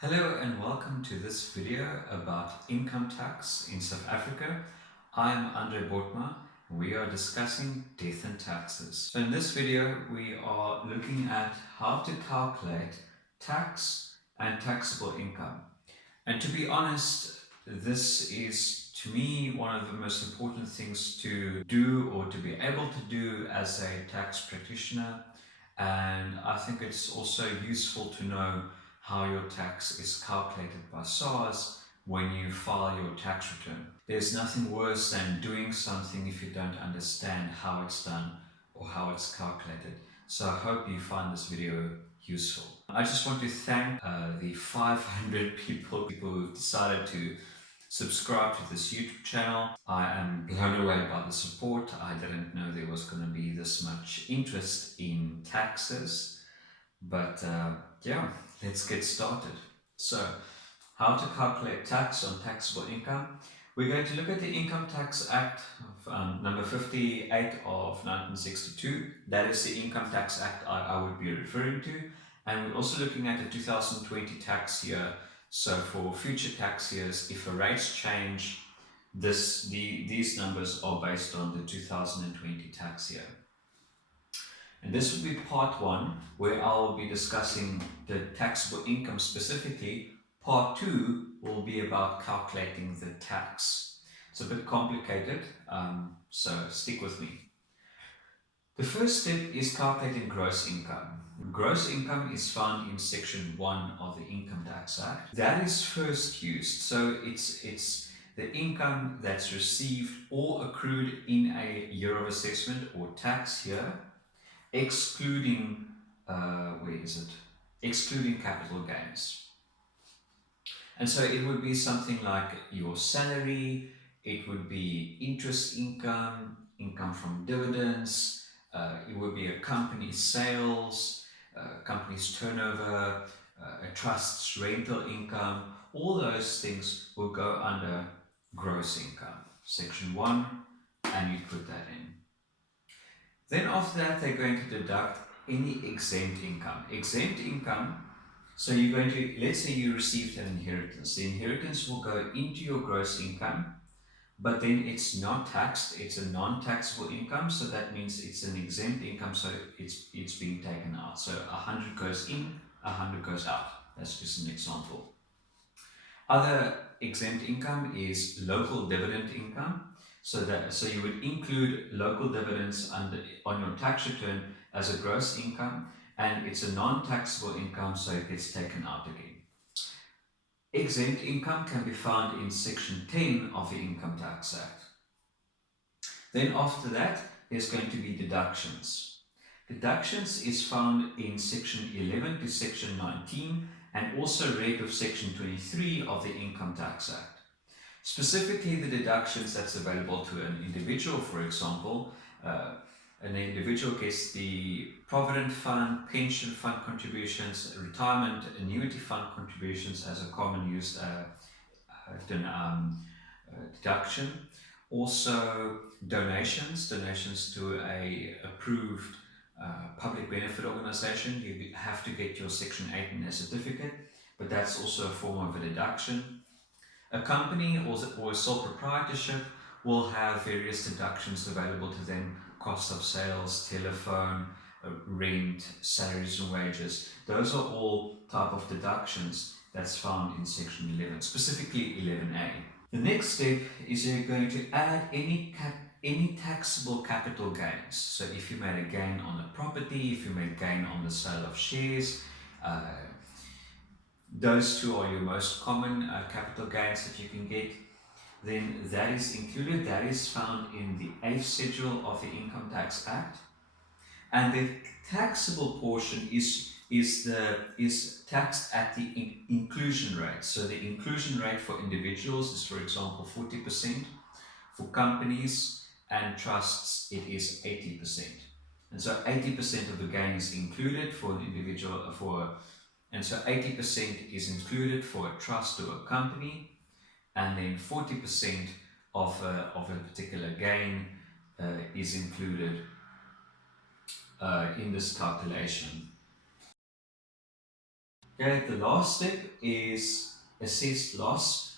Hello and welcome to this video about income tax in South Africa. I'm Andre Bortma. We are discussing death and taxes. So in this video we are looking at how to calculate tax and taxable income. And to be honest, this is to me one of the most important things to do or to be able to do as a tax practitioner. And I think it's also useful to know how your tax is calculated by SARS when you file your tax return. There's nothing worse than doing something if you don't understand how it's done or how it's calculated. So I hope you find this video useful. I just want to thank the 500 people who've decided to subscribe to this YouTube channel. I am blown away by the support. I didn't know there was going to be this much interest in taxes, but yeah, let's get started. So, how to calculate tax on taxable income. We're going to look at the Income Tax Act of, number 58 of 1962. That is the Income Tax Act I would be referring to. And we're also looking at the 2020 tax year. So for future tax years, if the rates change, these numbers are based on the 2020 tax year. And this will be part one, where I'll be discussing the taxable income specifically. Part two will be about calculating the tax. It's a bit complicated, so stick with me. The first step is calculating gross income. Gross income is found in section 1 of the Income Tax Act. That is first used, so it's the income that's received or accrued in a year of assessment or tax year, excluding excluding capital gains. And so it would be something like your salary, it would be interest income, income from dividends, it would be a company's sales, company's turnover, a trust's rental income. All those things will go under gross income, section 1, and you put that in. Then after that, they're going to deduct any exempt income. Exempt income, so you're going to, let's say you received an inheritance. The inheritance will go into your gross income, but then it's not taxed. It's a non-taxable income, so that means it's an exempt income, so it's being taken out. So 100 goes in, 100 goes out. That's just an example. Other exempt income is local dividend income. So you would include local dividends on your tax return as a gross income, and it's a non-taxable income, so it gets taken out again. Exempt income can be found in section 10 of the Income Tax Act. Then after that, there's going to be deductions. Deductions is found in section 11 to section 19 and also read with section 23 of the Income Tax Act. Specifically, the deductions that's available to an individual, for example, an individual gets the Provident Fund, Pension Fund contributions, Retirement Annuity Fund contributions as a common used deduction. Also, donations to a approved public benefit organization. You have to get your Section 8 in a certificate, but that's also a form of a deduction. A company or a sole proprietorship will have various deductions available to them: cost of sales, telephone, rent, salaries and wages. Those are all type of deductions that's found in section 11, specifically 11A. The next step is you're going to add any taxable capital gains. So if you made a gain on a property, if you made a gain on the sale of shares, those two are your most common capital gains that you can get. Then that is included. That is found in the 8th schedule of the Income Tax Act. And the taxable portion is taxed at the inclusion rate. So the inclusion rate for individuals is, for example, 40%. For companies and trusts, it is 80%. And so 80% of the gain is included for an individual, and so 80% is included for a trust or a company, and then 40% of a particular gain is included in this calculation. Okay, the last step is assessed loss.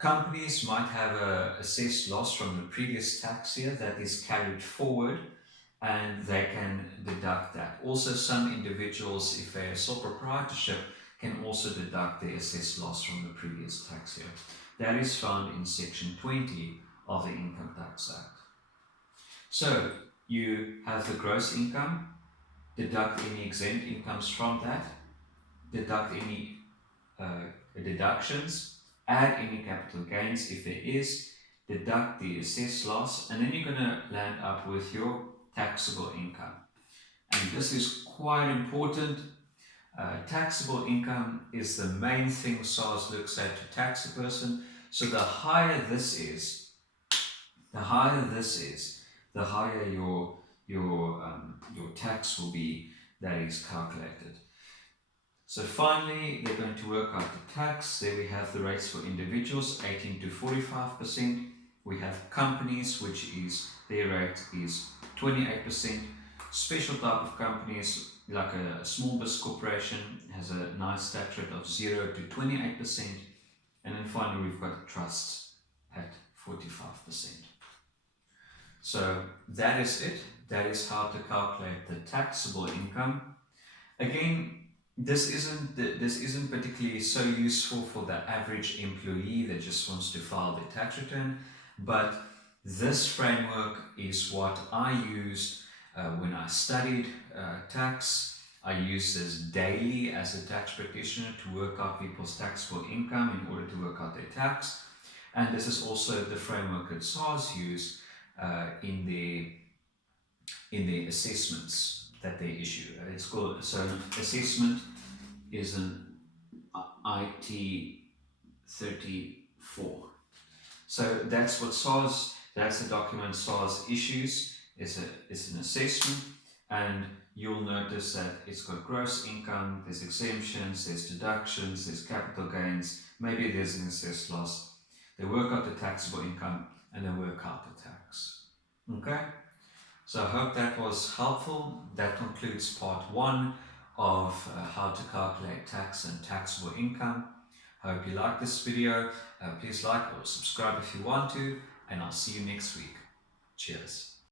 Companies might have a assessed loss from the previous tax year that is carried forward and they can deduct that. Also, some individuals, if they're a sole proprietorship, can also deduct their assessed loss from the previous tax year. That is found in Section 20 of the Income Tax Act. So, you have the gross income, deduct any exempt incomes from that, deduct any deductions, add any capital gains if there is, deduct the assessed loss, and then you're going to land up with your taxable income. And this is quite important. Taxable income is the main thing SARS looks at to tax a person. So the higher this is, the higher your tax will be that is calculated. So finally, they're going to work out the tax. There we have the rates for individuals, 18 to 45%. We have companies, which is their rate is 28%. Special type of companies, like a small business corporation, has a nice tax rate of 0 to 28%. And then finally, we've got trusts at 45%. So that is it. That is how to calculate the taxable income. Again, this isn't particularly so useful for the average employee that just wants to file their tax return, but this framework is what I used when I studied tax. I use this daily as a tax practitioner to work out people's taxable income in order to work out their tax. And this is also the framework that SARS use in the assessments that they issue. It's called, so an assessment is an IT 34. So that's what SARS, that's the document SARS issues. It's an assessment, and you'll notice that it's got gross income, there's exemptions, there's deductions, there's capital gains, maybe there's an assessed loss. They work out the taxable income and they work out the tax. Okay? So I hope that was helpful. That concludes part 1 of how to calculate tax and taxable income. I hope you like this video. Please like or subscribe if you want to, and I'll see you next week. Cheers.